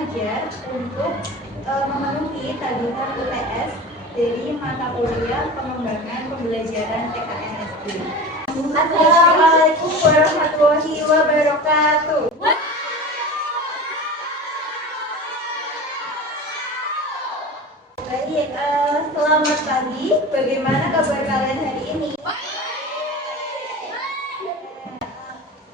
mengajar untuk memenuhi tagihan UTS dari mata kuliah pengembangan pembelajaran TKN SD. Assalamualaikum warahmatullahi wabarakatuh. Baik, selamat pagi. Bagaimana kabar kalian hari ini?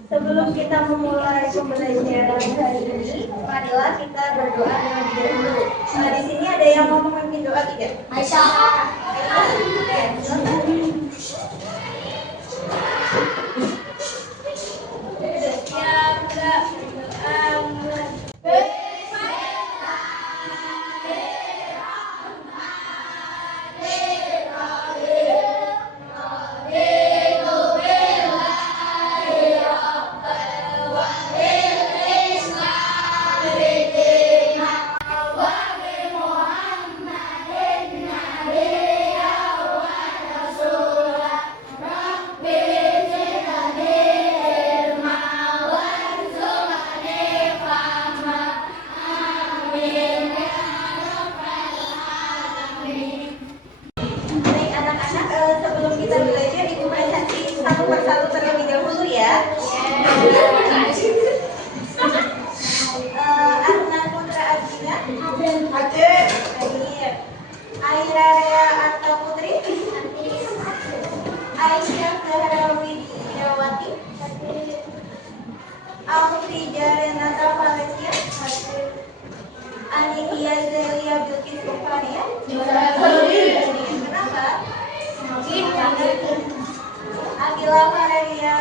Sebelum kita memulai pembelajaran hari ini, marilah kita berdoa terlebih dahulu. Di sini ada yang mau memimpin doa tidak? Aisyah. Persatu terlebih dahulu ya. Adnan Putra Adina, Hadir. Aira Rea Arta Putri, Aisyah Zahra Widiawati, Autri Jarenata Valencia, Anindya Zelia Bilkis Ufania. Kenapa? Akila Maria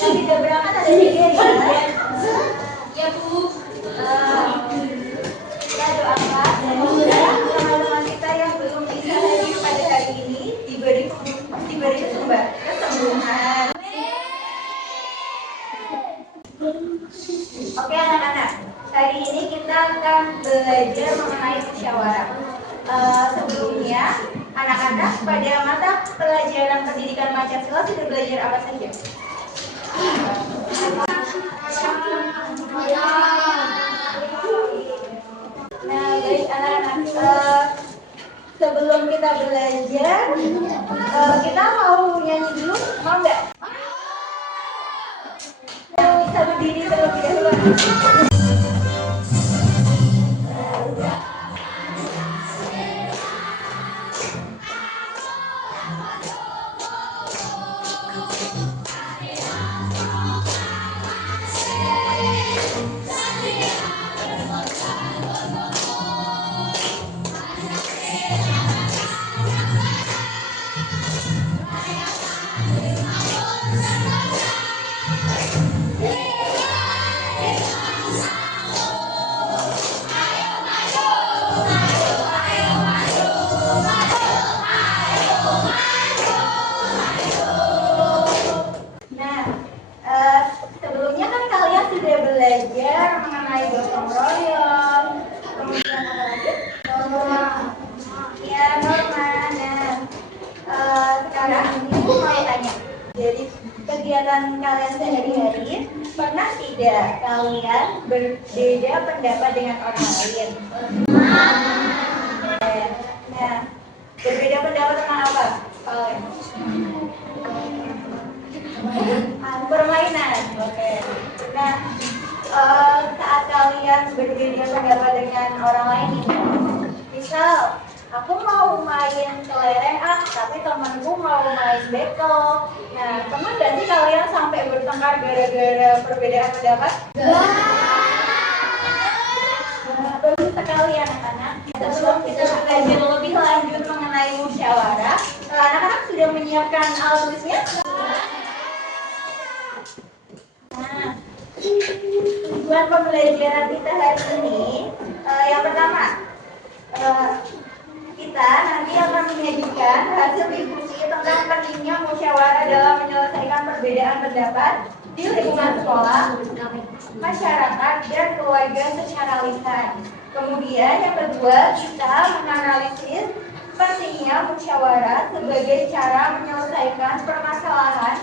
yang tidak berangkat ada tiga ya? Ya Bu. Kita doakan semoga teman-teman kita yang belum bisa hadir pada hari ini diberi kesembuhan. Oke anak-anak, hari ini kita akan belajar mengenai musyawarah. Sebelumnya anak-anak pada mata pelajaran pendidikan Pancasila sudah belajar apa saja? Nah, baik anak-anak, sebelum kita belajar, kita mau nyanyi dulu, mau nggak? Bisa berdiri terlebih dahulu. Sebelumnya kan kalian sudah belajar mengenai gotong royong, kemudian apa lagi? Norma. Ya, norma. Nah, sekarang ibu mau tanya. Jadi kegiatan kalian sehari-hari, pernah tidak kalian berbeda pendapat dengan orang lain? Nah, berbeda pendapat tentang apa? Permainan. Oke. Nah, saat kalian berbeda pendapat dengan orang lain, misal aku mau main kelereng tapi temanku mau main bekel. Nah, pernah nggak sih kalian sampai bertengkar gara-gara perbedaan pendapat? Bagus sekali anak-anak. Sebelum kita belajar lebih lanjut mengenai musyawarah, anak-anak sudah menyiapkan alat tulisnya? Nah, tujuan pembelajaran kita hari ini, yang pertama, kita nanti akan menyajikan hasil diskusi tentang pentingnya musyawarah dalam menyelesaikan perbedaan pendapat di lingkungan sekolah, masyarakat, dan keluarga secara lisan. Kemudian yang kedua, kita menganalisis pentingnya musyawarah sebagai cara menyelesaikan permasalahan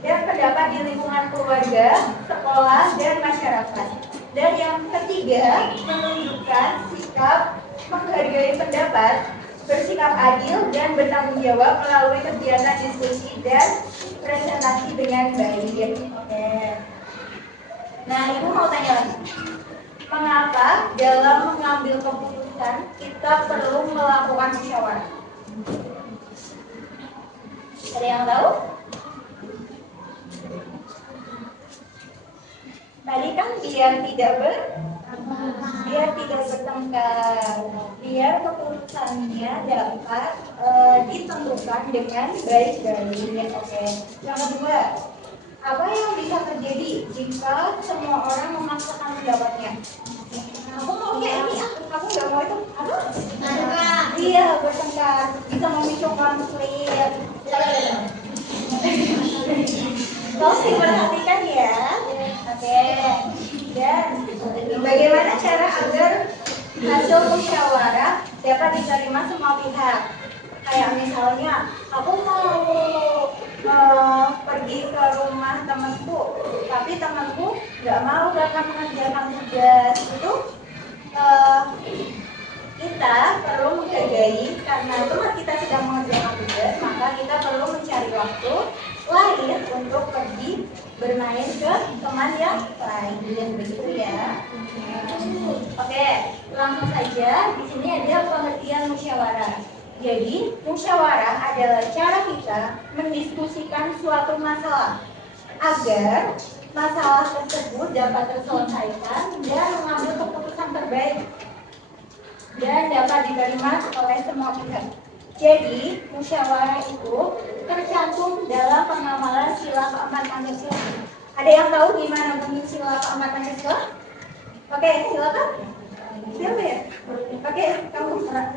dan pendapat di lingkungan keluarga, sekolah, sekolah, dan masyarakat. Dan yang ketiga, menunjukkan sikap menghargai pendapat, bersikap adil, dan bertanggung jawab melalui kegiatan diskusi dan presentasi dengan baik. Oke. Nah, Ibu mau tanya lagi. Mengapa dalam mengambil keputusan kita perlu melakukan musyawarah? Ada yang tahu? Tadi kan biar tidak bertengkar, biar keputusannya dapat ditentukan dengan baik-baik. Oke. Yang kedua, apa yang bisa terjadi jika semua orang memaksakan pendapatnya? Aku mau kayak ini, aku nggak mau itu. Apa? Iya, bertengkar, bisa memicu konflik. Tolong diperhatikan ya. Oke. Dan bagaimana cara agar hasil musyawarah dapat diterima semua pihak? Kayak misalnya, aku mau pergi ke rumah temanku, tapi temanku nggak mau karena mengerjakan tugas. Itu kita perlu menghargai karena teman kita sedang mengerjakan tugas, maka kita perlu mencari waktu lain untuk pergi bermain ke teman yang lain. Begitu ya. Oke, langsung saja. Di sini ada pengertian musyawarah. Jadi, musyawarah adalah cara kita mendiskusikan suatu masalah agar masalah tersebut dapat terselesaikan dan mengambil keputusan terbaik dan dapat diterima oleh semua pihak. Jadi, musyawarah itu tercantum dalam pengamalan sila keempat Pancasila. Ada yang tahu gimana bunyi sila keempat Pancasila? Oke, silakan. Siapa ya? Oke, kamu serah.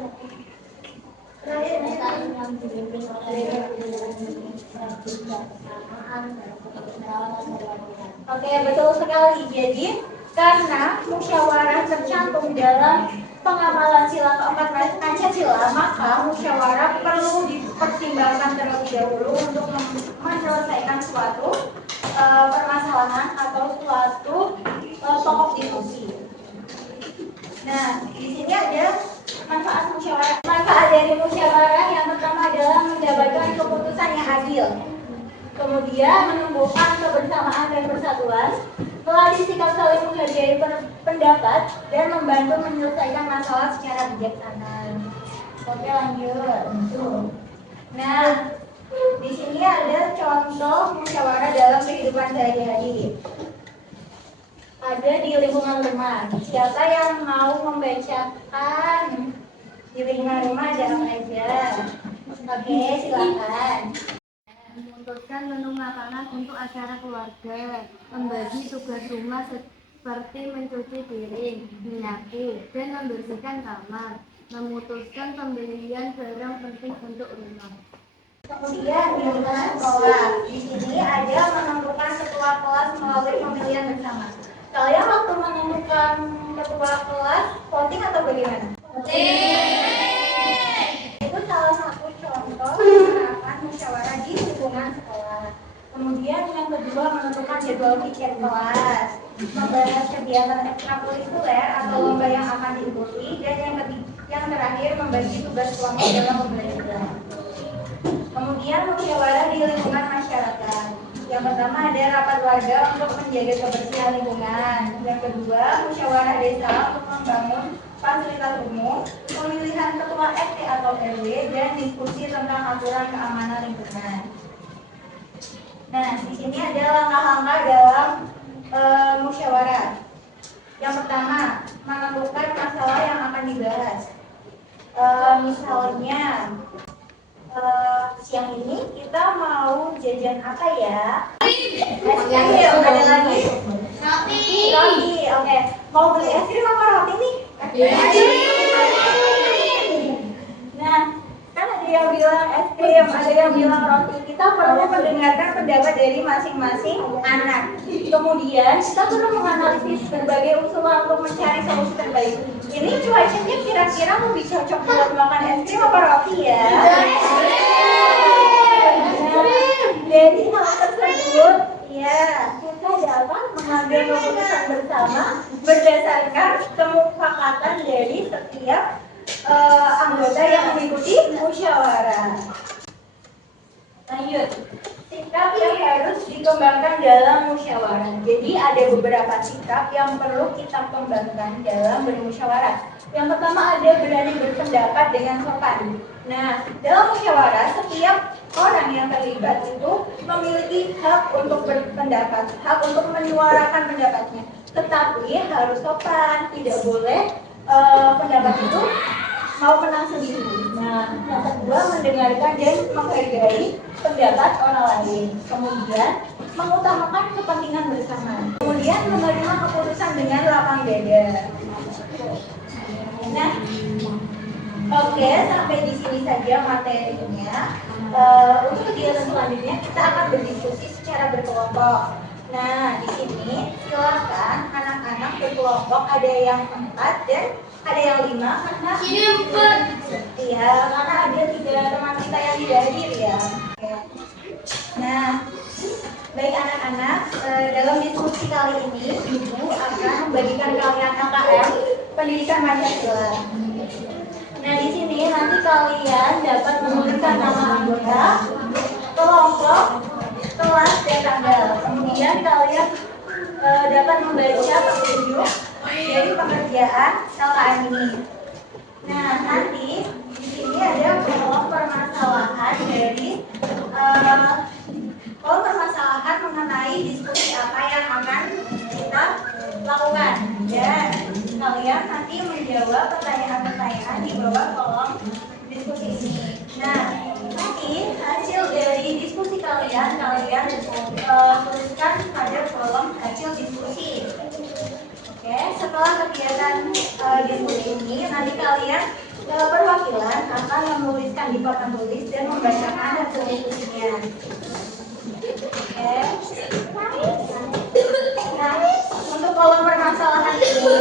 Oke, betul sekali. Jadi, karena musyawarah tercantum dalam pengamalan sila keempat Pancasila, maka musyawarah perlu dipertimbangkan terlebih dahulu untuk menyelesaikan suatu permasalahan atau suatu pokok diskusi. Nah, di sini ada manfaat musyawarah. Manfaat dari musyawarah yang pertama adalah mendapatkan keputusan yang adil. Kemudian menumbuhkan kebersamaan dan persatuan melalui sikap saling menghargai pendapat dan membantu menyelesaikan masalah secara bijaksana. Oke, lanjut. Nah, di sini ada contoh musyawarah dalam kehidupan sehari-hari. Ada di lingkungan rumah. Siapa yang mau membacakan? Di lingkungan rumah ada apa aja? Oke, silakan. Memutuskan menu makanan untuk acara keluarga, membagi tugas rumah seperti mencuci piring, menyapu, dan membersihkan kamar, memutuskan pembelian barang penting untuk rumah. Kemudian di lingkungan sekolah, di sini ada menentukan ketua kelas melalui pemilihan bersama. Kalian waktu menentukan ketua kelas, voting atau bagaimana? Itu salah satu contoh penerapan musyawarah di lingkungan sekolah. Kemudian yang kedua menentukan jadwal pikir kelas, membahas kegiatan ekstrakurikuler atau lomba yang akan diikuti, dan yang terakhir membagi tugas kelompok dalam pembelajaran. Kemudian musyawarah di lingkungan masyarakat. Yang pertama ada rapat warga untuk menjaga kebersihan lingkungan. Yang kedua musyawarah desa untuk membangun fasilitas umum, pemilihan ketua RT atau RW, dan diskusi tentang aturan keamanan lingkungan. Nah, di sini ada langkah-langkah dalam musyawarah. Yang pertama, menentukan masalah yang akan dibahas. Misalnya, siang ini kita mau jajan apa ya? Es krim, ada lagi? Roti, oke. Mau beli es krim apa roti nih? Nah, kan ada yang bilang es krim, ada yang bilang roti. Kita perlu mendengarkan pendapat dari masing-masing anak. Kemudian kita perlu menganalisis berbagai usulan untuk mencari solusi terbaik. Ini cuacanya kira-kira lebih cocok buat makan es krim apa roti ya? Nah, dari hal tersebut Ya, kita dapat mengambil keputusan bersama berdasarkan kesepakatan dari setiap anggota yang mengikuti musyawarah. Lanjut, sikap yang harus dikembangkan dalam musyawarah. Jadi ada beberapa sikap yang perlu kita kembangkan dalam bermusyawarah. Yang pertama ada berani berpendapat dengan sopan. Nah, dalam musyawarah setiap orang yang terlibat itu memiliki hak untuk berpendapat, hak untuk menyuarakan pendapatnya. Tetapi harus sopan, tidak boleh pendapat itu mau menang sendiri. Nah, yang kedua mendengarkan dan menghargai pendapat orang lain. Kemudian mengutamakan kepentingan bersama. Kemudian menerima keputusan dengan lapang dada. Nah, oke, sampai di sini saja materinya. Untuk kegiatan selanjutnya kita akan berdiskusi secara berkelompok. Nah, di sini silakan anak-anak berkelompok, ada yang 4 dan ada yang 5 karena iya, karena ada 3 teman kita yang tidak hadir ya. Oke. Nah, baik anak-anak, dalam diskusi kali ini Ibu akan membagikan kalian LKM Pendidikan Pancasila. Nah, di sini nanti kalian dapat menuliskan nama anggota, kelompok, kelas, dan tanggal. Kemudian kalian dapat membaca petunjuk dari pengerjaan LKM ini. Nah, nanti di sini ada kolom permasalahan dari kolom permasalahan mengenai diskusi apa yang akan kita lakukan. Dan kalian nanti menjawab pertanyaan-pertanyaan di bawah kolom diskusi ini. Nah, nanti hasil dari diskusi kalian tuliskan pada kolom hasil diskusi. Oke, setelah kegiatan diskusi ini, nanti kalian perwakilan akan menuliskan di papan tulis dan membacakan hasil diskusinya. Oke. Nah, untuk kolom permasalahan ini,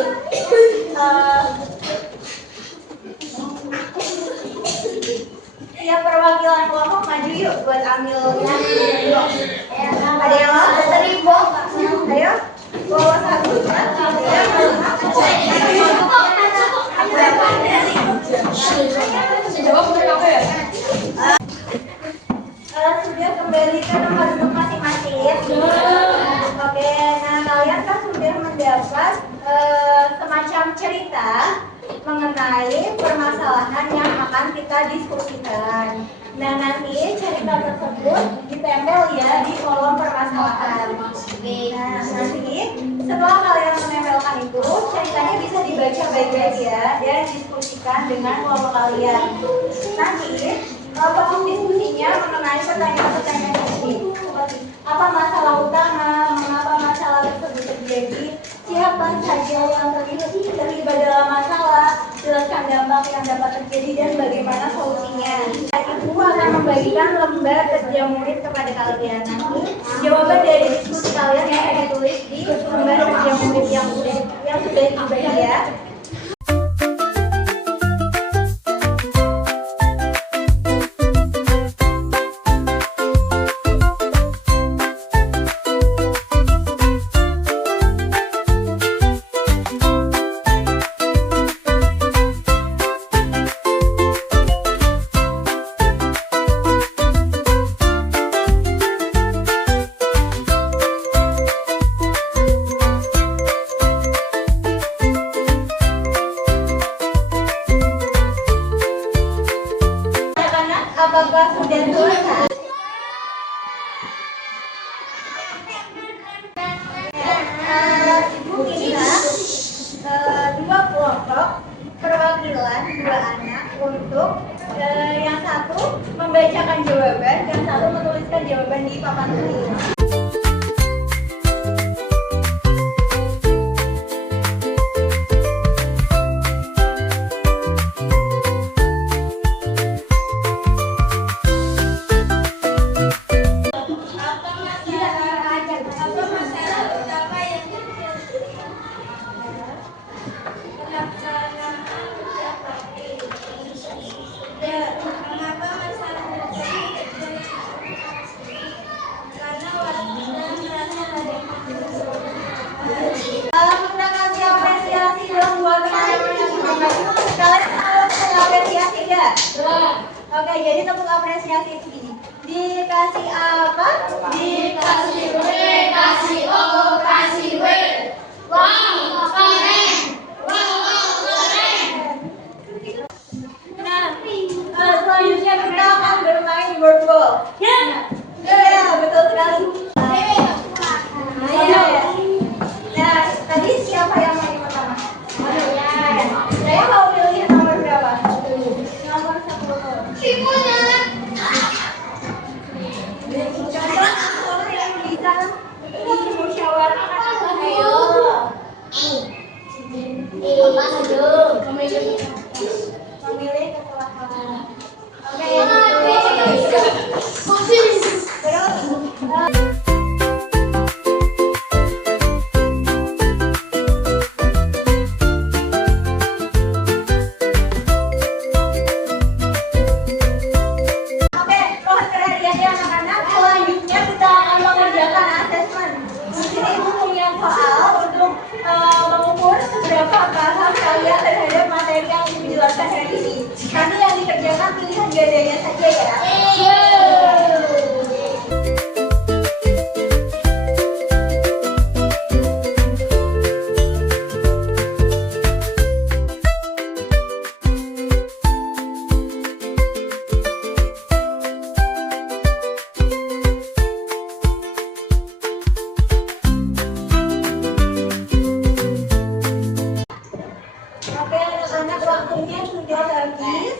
tiap perwakilan kelompok maju yuk buat ambilnya. Ada yang mau? Seribu. Ayo. Bawa satu. Sudah kembali ke tempat duduk masing-masing. Oke, nah kalian kan sudah mendapat semacam cerita mengenai permasalahan yang akan kita diskusikan. Nah, nanti cerita tersebut ditempel ya di kolom permasalahan. Nah, nanti setelah kalian menempelkan itu, ceritanya bisa dibaca baik-baik ya dan diskusikan dengan kelompok kalian. Nanti fokus diskusinya mengenai pertanyaan-pertanyaan ini. Apa masalah utama, mengapa masalah tersebut terjadi, siapa saja yang terlibat dalam masalah, jelaskan dampak yang dapat terjadi dan bagaimana solusinya. Ibu akan membagikan lembar kerja murid kepada kalian. Nanti jawaban dari diskusi kalian yang akan ditulis di lembar kerja murid yang sudah dibagi ya. Apakah sudah selesai? Ibu minta 2 kelompok perwakilan 2 anak untuk yang satu membacakan jawaban, yang satu menuliskan jawaban di papan tulis. Oke, jadi tepuk apresiasi ini. Dikasih apa? Dikasih B, kasih O, kasih W. Wow, keren. Wow, keren. Nah, selanjutnya kita akan bermain word ball. Ya, betul sekali. Nah, tadi siapa yang main pertama? Saya mau pilih nomor berapa? Nomor 10. Contoh yang bisa dimusyawarahkan. Ayo. Memilih kesalahan. Oke. Terus. Oke, mohon perhatiannya anak-anak. Selanjutnya kita akan mengerjakan asesmen. Di sini ibu punya soal untuk mengukur seberapa paham kalian terhadap materi yang dijelaskan hari ini. Nanti yang dikerjakan pilihan gadanya saja ya. Oke, anak-anak, waktunya sudah habis.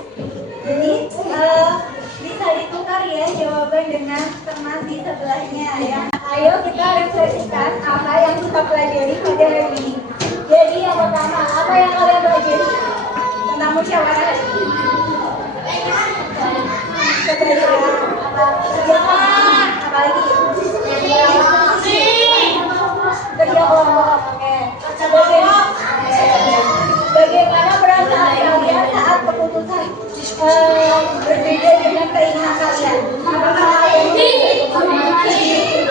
Jadi bisa ditukar ya jawaban dengan teman di sebelahnya ya. Ayo kita refleksikan apa yang kita pelajari pada hari ini. Jadi yang pertama, apa yang kalian pelajari tentang musyawarah hari ini? Keberagaman, kerjasama, apa lagi? Kerja kelompok, oke. Bagaimana perasaan kalian saat keputusan berbeda dengan keinginan kalian? Apakah kalian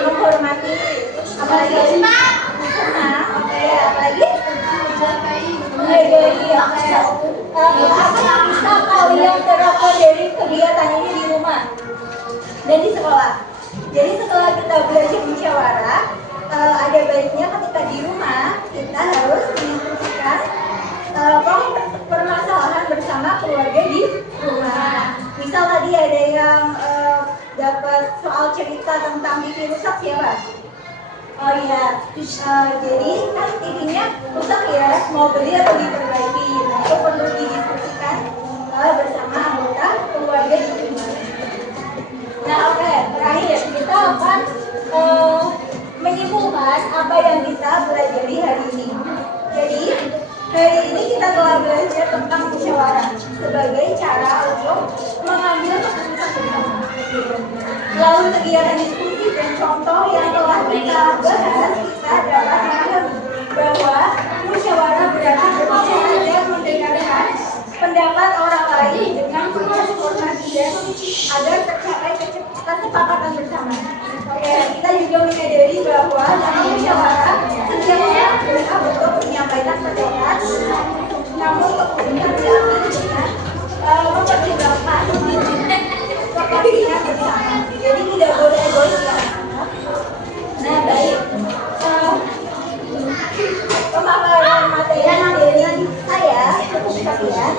menghormati? Apalagi? Oke, apalagi? Menghargai, oke. Apakah bisa kalian terapkan dari kegiatan ini di rumah dan di sekolah? Jadi setelah kita belajar musyawarah, ada baiknya ketika di rumah kita harus menginstruksikan permasalahan bersama keluarga di rumah. Misal tadi ada yang dapat soal cerita tentang TV rusak siapa? Oh iya, jadi kan TV-nya rusak ya, mau beli atau diperbaiki. Nah itu perlu didiskusikan bersama anggota keluarga di rumah. Nah oke, terakhir kita akan menyimpulkan apa yang kita pelajari hari ini. Jadi hari ini kita telah belajar tentang musyawarah sebagai cara untuk mengambil keputusan bersama. Lalu kegiatan diskusi dan contoh yang telah kita bahas, kita dapat memahami bahwa musyawarah berarti berbicara dan mendengarkan pendapat orang lain dengan penuh hormati dan agar tercapai kesepakatan bersama. Oke, kita juga menyadari bahwa dalam musyawarah setiap orang berhak untuk menyampaikan pendapat, namun keputusan diambil dengan mempertimbangkan kepentingan bersama. Jadi tidak boleh egois ya. Nah baik, pemaparan materi dari saya cukup sekian.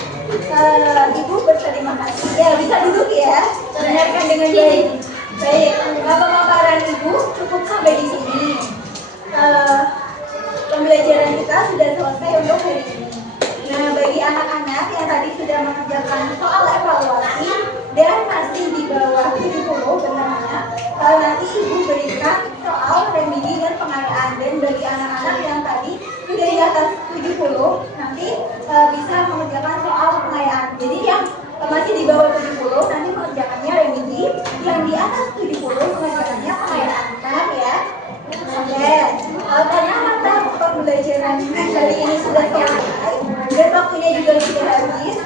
Ibu berterima kasih. Ya bisa duduk ya. Dengarkan dengan baik. Baik, pemaparan Ibu cukup sampai di sini. Pembelajaran kita sudah selesai untuk hari ini. Nah, bagi anak-anak yang tadi sudah mengerjakan soal evaluasi dan masih di bawah 70 benarnya, nanti Ibu berikan soal remedi dan pengaraan. Dan bagi anak-anak yang tadi sudah di atas 70, nanti bisa mengerjakan soal pengayaan. Jadi yang masih di bawah 70 nanti mengerjakannya remedi, yang di atas 70 mengerjakannya pengayaan. Paham ya? Oke, karena mata pembelajaran kali ini sudah selesai dan waktunya juga sudah habis,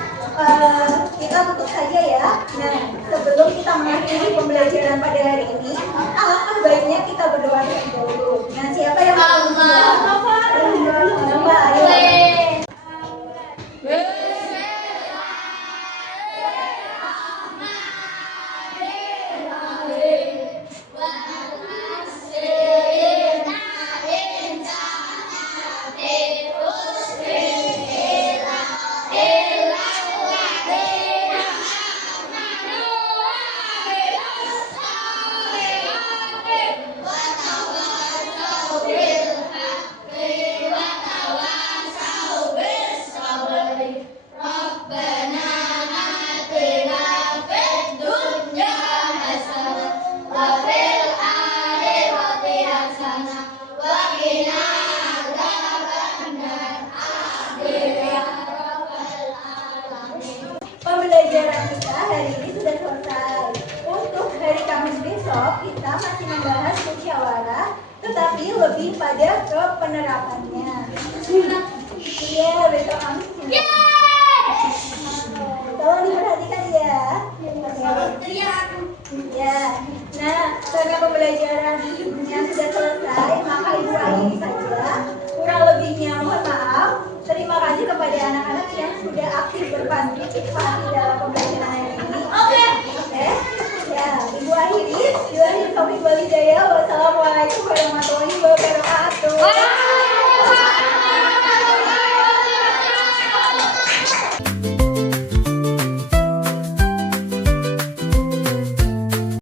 kita tutup saja ya. Nah, sebelum kita mengakhiri pembelajaran pada hari ini, alangkah baiknya kita berdoa terlebih dahulu. Nah, siapa yang mau berdoa? Ayo. tetapi lebih pada ke penerapannya. Iya, betul. Tolong diperhatikan ya. Ya. Nah, karena pembelajarannya sudah selesai, maka Ibu akhiri saja. Kurang lebihnya mohon maaf. Terima kasih kepada anak-anak yang sudah aktif berpartisipasi dalam pembelajaran hari ini. Oke. Ya, Ibu akhiri. Bila Taufik Walhidayah.